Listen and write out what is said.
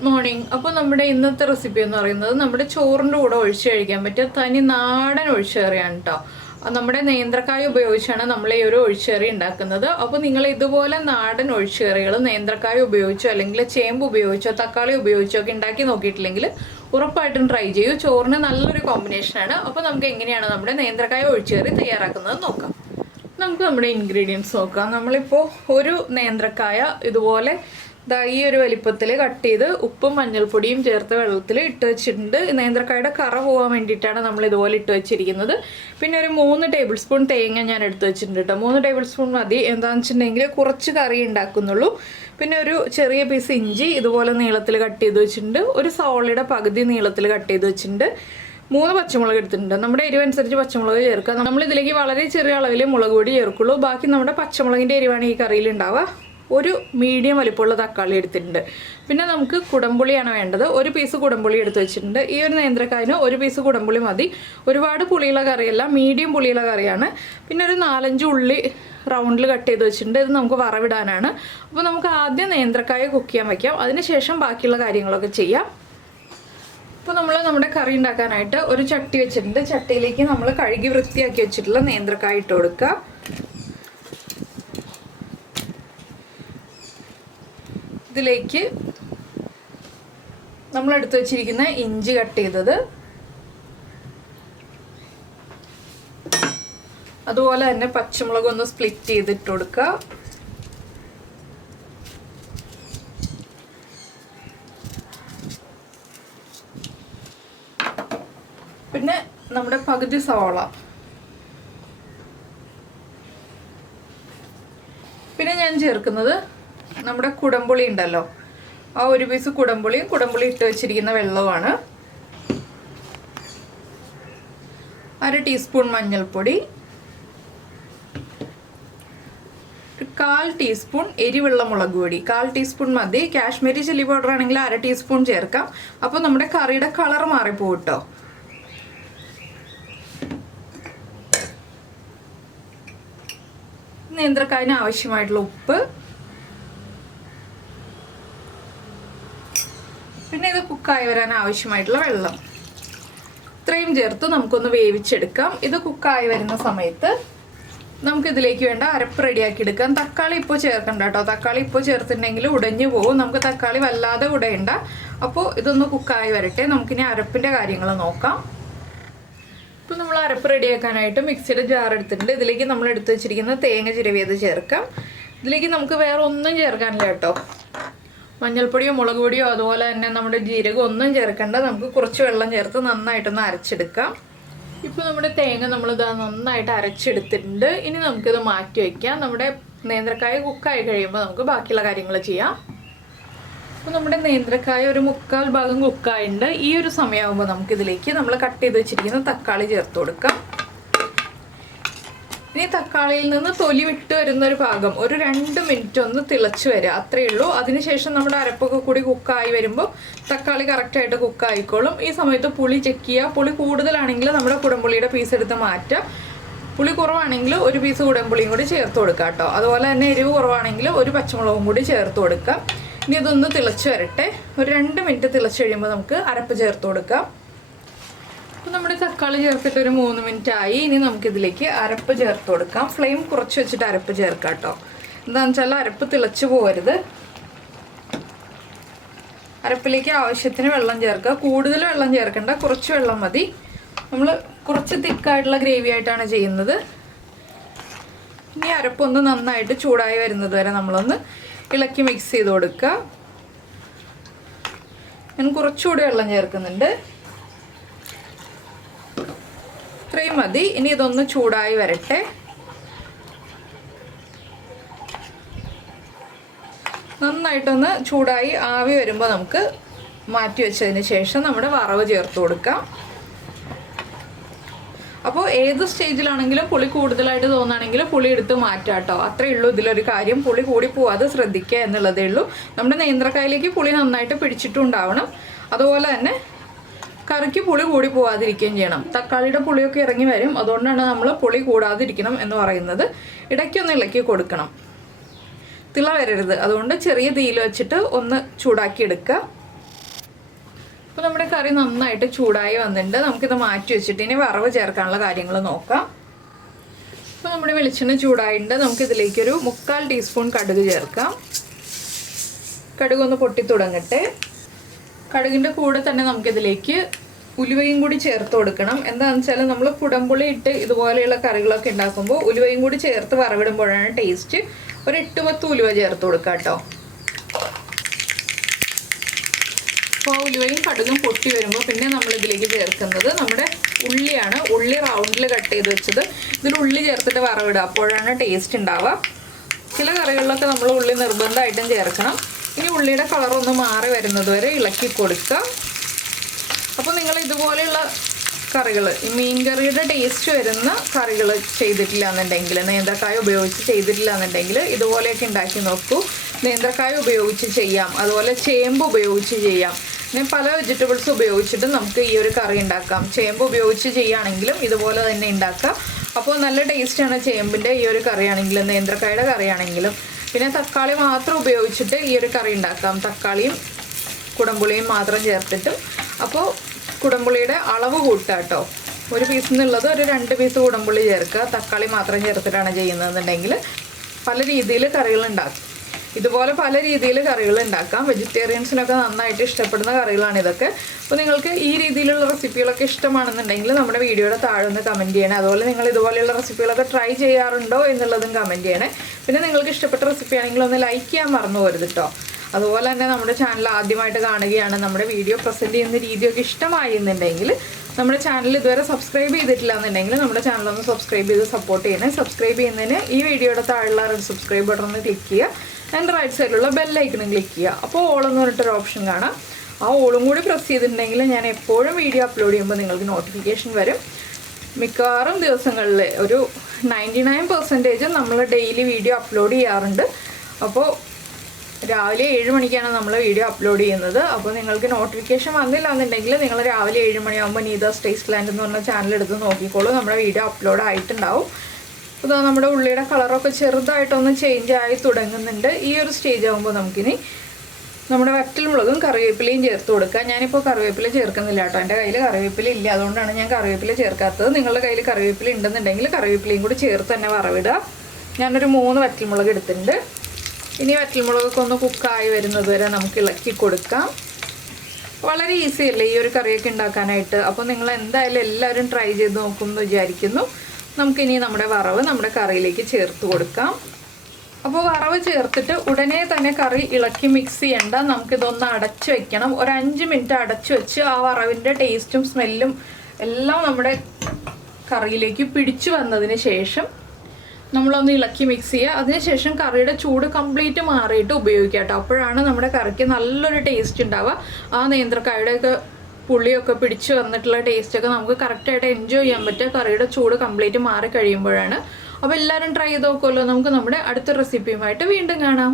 Good morning. അപ്പോൾ നമ്മുടെ ഇന്നത്തെ റെസിപ്പി എന്ന് പറയുന്നത് നമ്മുടെ ചോറിൻ്റെ കൂടെ ഒഴിച്ച് കഴിക്കാൻ പറ്റിയ തനി നാടൻ ഒഴിച്ചുകറിയാണ് കേട്ടോ. നമ്മുടെ നേന്ത്രക്കായ ഉപയോഗിച്ചാണ് നമ്മൾ ഈ ഒരു ഒഴിച്ചുകറി ഉണ്ടാക്കുന്നത്. അപ്പോൾ നിങ്ങൾ ഇതുപോലെ നാടൻ ഒഴിച്ചുകറികൾ നേന്ത്രക്കായ ഉപയോഗിച്ചോ അല്ലെങ്കിൽ ചേമ്പ് ഉപയോഗിച്ചോ തക്കാളി ഉപയോഗിച്ചോ ഒക്കെ ഉണ്ടാക്കി നോക്കിയിട്ടില്ലെങ്കിൽ ഉറപ്പായിട്ടും ട്രൈ ചെയ്യൂ. ചോറിന് നല്ലൊരു കോമ്പിനേഷനാണ്. അപ്പോൾ നമുക്ക് എങ്ങനെയാണ് നമ്മുടെ നേന്ത്രക്കായ ഒഴിച്ചുകറി തയ്യാറാക്കുന്നത് നോക്കാം. നമുക്ക് നമ്മുടെ ഇൻഗ്രീഡിയൻസ് നോക്കാം. നമ്മളിപ്പോൾ ഒരു നേന്ത്രക്കായ ഇതുപോലെ ഈ ഒരു വലിപ്പത്തിൽ കട്ട് ചെയ്ത് ഉപ്പും മഞ്ഞൾപ്പൊടിയും ചേർത്ത് വെള്ളത്തിൽ ഇട്ട് വെച്ചിട്ടുണ്ട്. നേന്ത്രക്കായുടെ കറ പോകാൻ വേണ്ടിയിട്ടാണ് നമ്മൾ ഇതുപോലെ ഇട്ട് വെച്ചിരിക്കുന്നത്. പിന്നെ ഒരു 3 ടേബിൾ സ്പൂൺ തേങ്ങ ഞാൻ എടുത്ത് വെച്ചിട്ടുണ്ട് കേട്ടോ. 3 ടേബിൾ സ്പൂൺ മതി. എന്താണെന്ന് വെച്ചിട്ടുണ്ടെങ്കിൽ കുറച്ച് കറി ഉണ്ടാക്കുന്നുള്ളൂ. പിന്നെ ഒരു ചെറിയ പീസ് ഇഞ്ചി ഇതുപോലെ നീളത്തിൽ കട്ട് ചെയ്ത് വെച്ചിട്ടുണ്ട്. ഒരു സവോളയുടെ പകുതി നീളത്തിൽ കട്ട് ചെയ്ത് വെച്ചിട്ടുണ്ട്. 3 പച്ചമുളക് എടുത്തിട്ടുണ്ട്. നമ്മുടെ എരിവനുസരിച്ച് പച്ചമുളക് ചേർക്കുക. നമ്മൾ ഇതിലേക്ക് വളരെ ചെറിയ അളവിൽ മുളക് പൊടി ചേർക്കുള്ളൂ. ബാക്കി നമ്മുടെ പച്ചമുളകിൻ്റെ എരിവാണ് ഈ കറിയിൽ ഉണ്ടാവുക. ഒരു മീഡിയം വലിപ്പമുള്ള തക്കാളി എടുത്തിട്ടുണ്ട്. പിന്നെ നമുക്ക് കുടംപുളിയാണ് വേണ്ടത്. ഒരു പീസ് കുടംപുളി എടുത്ത് വെച്ചിട്ടുണ്ട്. ഈ ഒരു നേന്ത്രക്കായന് ഒരു പീസ് കുടംപുളി മതി. ഒരുപാട് പുളിയുള്ള കറിയല്ല, മീഡിയം പുളിയുള്ള കറിയാണ്. പിന്നെ ഒരു 4-5 ഉള്ളി റൗണ്ടിൽ കട്ട് ചെയ്ത് വെച്ചിട്ടുണ്ട്. ഇത് നമുക്ക് വറവിടാനാണ്. അപ്പോൾ നമുക്ക് ആദ്യം നേന്ത്രക്കായ കുക്ക് ചെയ്യാൻ വയ്ക്കാം. അതിനുശേഷം ബാക്കിയുള്ള കാര്യങ്ങളൊക്കെ ചെയ്യാം. അപ്പോൾ നമ്മൾ നമ്മുടെ കറി ഉണ്ടാക്കാനായിട്ട് ഒരു ചട്ടി വെച്ചിട്ടുണ്ട്. ചട്ടിയിലേക്ക് നമ്മൾ കഴുകി വൃത്തിയാക്കി വെച്ചിട്ടുള്ള നേന്ത്രക്കായ ഇട്ട് കൊടുക്കുക. ഇതിലേക്ക് നമ്മൾ എടുത്തു വെച്ചിരിക്കുന്ന ഇഞ്ചി കട്ട് ചെയ്തത്, അതുപോലെ തന്നെ പച്ചമുളക് ഒന്ന് സ്പ്ലിറ്റ് ചെയ്തിട്ട് കൊടുക്കുക. പിന്നെ നമ്മുടെ പകുതി സവാള, പിന്നെ ഞാൻ ചേർക്കുന്നത് നമ്മുടെ കുടംപുളി ഉണ്ടല്ലോ, ആ ഒരു പീസ് കുടംപുളി ഇട്ട് വെച്ചിരിക്കുന്ന വെള്ളമാണ്. 1/2 ടീസ്പൂൺ മഞ്ഞൾപ്പൊടി, 1/4 ടീസ്പൂൺ എരിവുള്ള മുളക് പൊടി, 1/4 ടീസ്പൂൺ മതി. കാശ്മീരി ചില്ലി പൗഡർ ആണെങ്കിൽ 1/2 ടീസ്പൂൺ ചേർക്കാം. അപ്പോൾ നമ്മുടെ കറിയുടെ കളർ മാറിപ്പോകും കേട്ടോ. നേന്ത്രക്കായന് ആവശ്യമായിട്ടുള്ള ഉപ്പ്, പിന്നെ ഇത് കുക്കായി വരാൻ ആവശ്യമായിട്ടുള്ള വെള്ളം, ഇത്രയും ചേർത്ത് നമുക്കൊന്ന് വേവിച്ചെടുക്കാം. ഇത് കുക്കായി വരുന്ന സമയത്ത് നമുക്കിതിലേക്ക് വേണ്ട അരപ്പ് റെഡിയാക്കി എടുക്കാം. തക്കാളി ഇപ്പോൾ ചേർക്കണ്ട കേട്ടോ. തക്കാളി ഇപ്പോൾ ചേർത്തിട്ടുണ്ടെങ്കിൽ ഉടഞ്ഞു പോകും. നമുക്ക് തക്കാളി വല്ലാതെ ഉടയണ്ട. അപ്പോൾ ഇതൊന്ന് കുക്കായി വരട്ടെ. നമുക്കിനി അരപ്പിൻ്റെ കാര്യങ്ങൾ നോക്കാം. ഇപ്പോൾ നമ്മൾ അരപ്പ് റെഡിയാക്കാനായിട്ട് മിക്സിയുടെ ജാർ എടുത്തിട്ടുണ്ട്. ഇതിലേക്ക് നമ്മൾ എടുത്ത് വെച്ചിരിക്കുന്ന തേങ്ങ ചിരവിയത് ചേർക്കാം. ഇതിലേക്ക് നമുക്ക് വേറെ ഒന്നും ചേർക്കാനില്ല കേട്ടോ. മഞ്ഞൾപ്പൊടിയോ മുളക് പൊടിയോ അതുപോലെ തന്നെ നമ്മുടെ ജീരകം ഒന്നും ചേർക്കേണ്ട. നമുക്ക് കുറച്ച് വെള്ളം ചേർത്ത് നന്നായിട്ടൊന്ന് അരച്ചെടുക്കാം. ഇപ്പോൾ നമ്മുടെ തേങ്ങ നമ്മളിത് നന്നായിട്ട് അരച്ചെടുത്തിട്ടുണ്ട്. ഇനി നമുക്കിത് മാറ്റി വയ്ക്കാം. നമ്മുടെ നേന്ത്രക്കായ കുക്കായി കഴിയുമ്പോൾ നമുക്ക് ബാക്കിയുള്ള കാര്യങ്ങൾ ചെയ്യാം. അപ്പോൾ നമ്മുടെ നേന്ത്രക്കായ ഒരു 3/4 ഭാഗം കുക്കായുണ്ട്. ഈ ഒരു സമയമാകുമ്പോൾ നമുക്കിതിലേക്ക് നമ്മൾ കട്ട് ചെയ്ത് വെച്ചിരിക്കുന്ന തക്കാളി ചേർത്ത് കൊടുക്കാം. ഇനി തക്കാളിയിൽ നിന്ന് തൊലി വിട്ട് വരുന്നൊരു ഭാഗം ഒരു 2 മിനിറ്റ് ഒന്ന് തിളച്ച് വരിക, അത്രയേ ഉള്ളൂ. അതിനുശേഷം നമ്മുടെ അരപ്പൊക്കെ കൂടി കുക്കായി വരുമ്പോൾ തക്കാളി കറക്റ്റായിട്ട് കുക്കായിക്കോളും. ഈ സമയത്ത് പുളി ചെക്ക് ചെയ്യുക. പുളി കൂടുതലാണെങ്കിൽ നമ്മുടെ കുടംപുളിയുടെ പീസ് എടുത്ത് മാറ്റുക. പുളി കുറവാണെങ്കിൽ ഒരു പീസ് കുടംപുളിയും കൂടി ചേർത്ത് കൊടുക്കുക കേട്ടോ. അതുപോലെ തന്നെ എരിവ് കുറവാണെങ്കിൽ ഒരു പച്ചമുളകും കൂടി ചേർത്ത് കൊടുക്കുക. ഇനി ഇതൊന്ന് തിളച്ച് വരട്ടെ. ഒരു 2 മിനിറ്റ് തിളച്ച് കഴിയുമ്പോൾ നമുക്ക് അരപ്പ് ചേർത്ത് കൊടുക്കാം. അപ്പോൾ നമ്മുടെ തക്കാളി ചേർത്തിട്ട് ഒരു 3 മിനിറ്റ് ആയി. ഇനി നമുക്കിതിലേക്ക് അരപ്പ് ചേർത്ത് കൊടുക്കാം. ഫ്ലെയിം കുറച്ച് വെച്ചിട്ട് അരപ്പ് ചേർക്കാം കേട്ടോ. എന്താണെന്ന് വെച്ചാൽ അരപ്പ് തിളച്ച് പോകരുത്. അരപ്പിലേക്ക് ആവശ്യത്തിന് വെള്ളം ചേർക്കുക. കൂടുതൽ വെള്ളം ചേർക്കണ്ട, കുറച്ച് വെള്ളം മതി. നമ്മൾ കുറച്ച് തിക്കായിട്ടുള്ള ഗ്രേവി ആയിട്ടാണ് ചെയ്യുന്നത്. ഇനി അരപ്പൊന്ന് നന്നായിട്ട് ചൂടായി വരുന്നത് വരെ നമ്മളൊന്ന് ഇളക്കി മിക്സ് ചെയ്ത് കൊടുക്കുക. ഞാൻ കുറച്ചുകൂടി വെള്ളം ചേർക്കുന്നുണ്ട്. ഇത്രയും മതി. ഇനി ഇതൊന്ന് ചൂടായി വരട്ടെ. നന്നായിട്ടൊന്ന് ചൂടായി ആവി വരുമ്പോൾ നമുക്ക് മാറ്റി വെച്ചതിന് ശേഷം നമ്മുടെ വറവ് ചേർത്ത് കൊടുക്കാം. അപ്പോൾ ഏത് സ്റ്റേജിലാണെങ്കിലും പുളി കൂടുതലായിട്ട് തോന്നുകയാണെങ്കിൽ പുളി എടുത്ത് മാറ്റാം കേട്ടോ. അത്രയേ ഉള്ളൂ ഇതിലൊരു കാര്യം. പുളി കൂടി പോവാതെ ശ്രദ്ധിക്കുക എന്നുള്ളതേ ഉള്ളൂ. നമ്മുടെ നേന്ത്രക്കായയിലേക്ക് പുളി നന്നായിട്ട് പിടിച്ചിട്ടുണ്ടാവണം. അതുപോലെ തന്നെ കറിക്ക് പുളി കൂടി പോവാതിരിക്കുകയും ചെയ്യണം. തക്കാളിയുടെ പുളിയൊക്കെ ഇറങ്ങി വരും. അതുകൊണ്ടാണ് നമ്മൾ പുളി കൂടാതിരിക്കണം എന്ന് പറയുന്നത്. ഇടയ്ക്കൊന്ന് ഇളക്കി കൊടുക്കണം. തിള വരരുത്. അതുകൊണ്ട് ചെറിയ തീയിൽ വെച്ചിട്ട് ഒന്ന് ചൂടാക്കി എടുക്കുക. അപ്പോൾ നമ്മുടെ കറി നന്നായിട്ട് ചൂടായി വന്നിട്ടുണ്ട്. നമുക്കിത് മാറ്റി വെച്ചിട്ട് ഇനി വറവ് ചേർക്കാനുള്ള കാര്യങ്ങൾ നോക്കാം. അപ്പോൾ നമ്മുടെ വെളിച്ചെണ്ണ ചൂടായിട്ടുണ്ട്. നമുക്കിതിലേക്കൊരു 3/4 ടീസ്പൂൺ കടുക് ചേർക്കാം. കടുകൊന്ന് പൊട്ടി തുടങ്ങട്ടെ. കടുകിൻ്റെ കൂടെ തന്നെ നമുക്കിതിലേക്ക് ഉലുവയും കൂടി ചേർത്ത് കൊടുക്കണം. എന്താണെന്ന് വെച്ചാൽ നമ്മൾ കുടംപുളി ഇട്ട് ഇതുപോലെയുള്ള കറികളൊക്കെ ഉണ്ടാക്കുമ്പോൾ ഉലുവയും കൂടി ചേർത്ത് വറവിടുമ്പോഴാണ് ടേസ്റ്റ്. ഒരു 8-10 ഉലുവ ചേർത്ത് കൊടുക്കാം കേട്ടോ. അപ്പോൾ ആ ഉലുവയും കടുകും പൊട്ടി വരുമ്പോൾ പിന്നെ നമ്മളിതിലേക്ക് ചേർക്കുന്നത് നമ്മുടെ ഉള്ളിയാണ്. ഉള്ളി റൗണ്ടിൽ കട്ട് ചെയ്ത് വെച്ചത്. ഇതിൽ ഉള്ളി ചേർത്തിട്ട് വറവിടുക, അപ്പോഴാണ് ടേസ്റ്റ് ഉണ്ടാവുക. ചില കറികളിലൊക്കെ നമ്മൾ ഉള്ളി നിർബന്ധമായിട്ടും ചേർക്കണം. ഇനി ഉള്ളിയുടെ കളറൊന്ന് മാറി വരുന്നത് വരെ ഇളക്കി കൊടുക്കുക. അപ്പോൾ നിങ്ങൾ ഇതുപോലെയുള്ള കറികൾ, ഈ മീൻ കറിയുടെ ടേസ്റ്റ് വരുന്ന കറികൾ ചെയ്തിട്ടില്ല എന്നുണ്ടെങ്കിൽ, നേന്ത്രക്കായ ഉപയോഗിച്ച് ചെയ്തിട്ടില്ല എന്നുണ്ടെങ്കിൽ ഇതുപോലെയൊക്കെ ഉണ്ടാക്കി നോക്കൂ. നേന്ത്രക്കായ ഉപയോഗിച്ച് ചെയ്യാം, അതുപോലെ ചേമ്പ് ഉപയോഗിച്ച് ചെയ്യാം. പിന്നെ പല വെജിറ്റബിൾസ് ഉപയോഗിച്ചിട്ട് നമുക്ക് ഈ ഒരു കറി ഉണ്ടാക്കാം. ചേമ്പ് ഉപയോഗിച്ച് ചെയ്യുകയാണെങ്കിലും ഇതുപോലെ തന്നെ ഉണ്ടാക്കാം. അപ്പോൾ നല്ല ടേസ്റ്റാണ് ചേമ്പിൻ്റെ ഈ ഒരു കറിയാണെങ്കിലും നേന്ത്രക്കായുടെ കറിയാണെങ്കിലും. പിന്നെ തക്കാളി മാത്രം ഉപയോഗിച്ചിട്ട് ഈ ഒരു കറി ഉണ്ടാക്കാം, തക്കാളിയും കുടംപുളിയും മാത്രം ചേർത്തിട്ടും. അപ്പോൾ കുടംപുളിയുടെ അളവ് കൂട്ടുക കേട്ടോ. ഒരു പീസിൽ നിന്നുള്ളത് ഒരു 2 പീസ് കുടംപുളി ചേർക്കുക. തക്കാളി മാത്രം ചേർത്തിട്ടാണ് ചെയ്യുന്നതെന്നുണ്ടെങ്കിൽ പല രീതിയിൽ കറികൾ ഉണ്ടാക്കും. ഇതുപോലെ പല രീതിയിൽ കറികൾ ഉണ്ടാക്കാം. വെജിറ്റേറിയൻസിനൊക്കെ നന്നായിട്ട് ഇഷ്ടപ്പെടുന്ന കറികളാണ് ഇതൊക്കെ. അപ്പോൾ നിങ്ങൾക്ക് ഈ രീതിയിലുള്ള റെസിപ്പികളൊക്കെ ഇഷ്ടമാണെന്നുണ്ടെങ്കിൽ നമ്മുടെ വീഡിയോയുടെ താഴെ ഒന്ന് കമൻറ്റ് ചെയ്യണേ. അതുപോലെ നിങ്ങൾ ഇതുപോലെയുള്ള റെസിപ്പികളൊക്കെ ട്രൈ ചെയ്യാറുണ്ടോ എന്നുള്ളതും കമൻറ്റ് ചെയ്യണേ. പിന്നെ നിങ്ങൾക്ക് ഇഷ്ടപ്പെട്ട റെസിപ്പി ആണെങ്കിൽ ഒന്ന് ലൈക്ക് ചെയ്യാൻ മറന്നു പോരുത് കേട്ടോ. അതുപോലെ തന്നെ നമ്മുടെ ചാനൽ ആദ്യമായിട്ട് കാണുകയാണ്, നമ്മുടെ വീഡിയോ പ്രസൻറ്റ് ചെയ്യുന്ന രീതിയൊക്കെ ഇഷ്ടമായി എന്നുണ്ടെങ്കിൽ നമ്മുടെ ചാനൽ ഇതുവരെ സബ്സ്ക്രൈബ് ചെയ്തിട്ടില്ല എന്നുണ്ടെങ്കിൽ നമ്മുടെ ചാനലൊന്ന് സബ്സ്ക്രൈബ് ചെയ്ത് സപ്പോർട്ട് ചെയ്യണേ. സബ്സ്ക്രൈബ് ചെയ്യുന്നതിന് ഈ വീഡിയോയുടെ താഴെയുള്ള റെഡ് സബ്സ്ക്രൈബ് ബട്ടൺ ഒന്ന് ക്ലിക്ക് ചെയ്യുക. ആൻഡ് റൈറ്റ് സൈഡിലുള്ള ബെല്ലൈക്കണും ക്ലിക്ക് ചെയ്യുക. അപ്പോൾ ഓൾ എന്ന് പറഞ്ഞിട്ടൊരു ഓപ്ഷൻ കാണാം. ആ ഓളും കൂടി പ്രസ് ചെയ്തിട്ടുണ്ടെങ്കിൽ ഞാൻ എപ്പോഴും വീഡിയോ അപ്ലോഡ് ചെയ്യുമ്പോൾ നിങ്ങൾക്ക് നോട്ടിഫിക്കേഷൻ വരും. മിക്കവാറും ദിവസങ്ങളിൽ ഒരു 99% നമ്മൾ ഡെയിലി വീഡിയോ അപ്ലോഡ് ചെയ്യാറുണ്ട്. അപ്പോൾ രാവിലെ 7 മണിക്കാണ് നമ്മൾ വീഡിയോ അപ്ലോഡ് ചെയ്യുന്നത്. അപ്പോൾ നിങ്ങൾക്ക് നോട്ടിഫിക്കേഷൻ വന്നില്ല എന്നുണ്ടെങ്കിൽ നിങ്ങൾ രാവിലെ 7 മണിയാകുമ്പോൾ നീതാസ് ടേസ്റ്റ്ലാൻഡ് എന്ന് പറഞ്ഞ ചാനൽ എടുത്ത് നോക്കിക്കോളൂ. നമ്മുടെ വീഡിയോ അപ്ലോഡ് ആയിട്ടുണ്ടാവും. അപ്പോൾ നമ്മുടെ ഉള്ളിയുടെ കളറൊക്കെ ചെറുതായിട്ടൊന്ന് ചേഞ്ച് ആയി തുടങ്ങുന്നുണ്ട്. ഈ ഒരു സ്റ്റേജ് ആകുമ്പോൾ നമുക്കിനി നമ്മുടെ വറ്റൽമുളകും കറിവേപ്പിലയും ചേർത്ത് കൊടുക്കുക. ഞാനിപ്പോൾ കറിവേപ്പില ചേർക്കുന്നില്ല കേട്ടോ. എൻ്റെ കയ്യിൽ കറിവേപ്പില ഇല്ല, അതുകൊണ്ടാണ് ഞാൻ കറിവേപ്പില ചേർക്കാത്തത്. നിങ്ങളുടെ കയ്യിൽ കറിവേപ്പില ഉണ്ടെന്നുണ്ടെങ്കിൽ കറിവേപ്പിലയും കൂടി ചേർത്ത് തന്നെ വറവിടുക. ഞാനൊരു 3 വറ്റൽമുളക് എടുത്തിട്ടുണ്ട്. ഇനി വറ്റൽമുളകൊക്കെ ഒന്ന് കുക്കായി വരുന്നത് വരെ നമുക്ക് ഇളക്കി കൊടുക്കാം. വളരെ ഈസി അല്ലേ ഈ ഒരു കറിയൊക്കെ ഉണ്ടാക്കാനായിട്ട്. അപ്പോൾ നിങ്ങൾ എന്തായാലും എല്ലാവരും ട്രൈ ചെയ്ത് നോക്കുമെന്ന് വിചാരിക്കുന്നു. നമുക്കിനി നമ്മുടെ വറവ് നമ്മുടെ കറിയിലേക്ക് ചേർത്ത് കൊടുക്കാം. അപ്പോൾ വറവ് ചേർത്തിട്ട് ഉടനെ തന്നെ കറി ഇളക്കി മിക്സ് ചെയ്യേണ്ട. നമുക്കിതൊന്ന് അടച്ചു വെക്കണം. ഒരു 5 മിനിറ്റ് അടച്ചു വെച്ച് ആ വറവിൻ്റെ ടേസ്റ്റും സ്മെല്ലും എല്ലാം നമ്മുടെ കറിയിലേക്ക് പിടിച്ചു വന്നതിന് ശേഷം നമ്മളൊന്ന് ഇളക്കി മിക്സ് ചെയ്യുക. അതിനുശേഷം കറിയുടെ ചൂട് കംപ്ലീറ്റ് മാറിയിട്ട് ഉപയോഗിക്കുക കേട്ടോ. അപ്പോഴാണ് നമ്മുടെ കറിക്ക് നല്ലൊരു ടേസ്റ്റ് ഉണ്ടാവുക. ആ നേന്ത്രക്കായുടെയൊക്കെ പുളിയൊക്കെ പിടിച്ച് വന്നിട്ടുള്ള ടേസ്റ്റൊക്കെ നമുക്ക് കറക്റ്റായിട്ട് എൻജോയ് ചെയ്യാൻ പറ്റുക കറിയുടെ ചൂട് കംപ്ലീറ്റ് മാറി കഴിയുമ്പോഴാണ്. അപ്പോൾ എല്ലാവരും ട്രൈ ചെയ്ത് നോക്കുമല്ലോ. നമുക്ക് നമ്മുടെ അടുത്ത റെസിപ്പിയുമായിട്ട് വീണ്ടും കാണാം.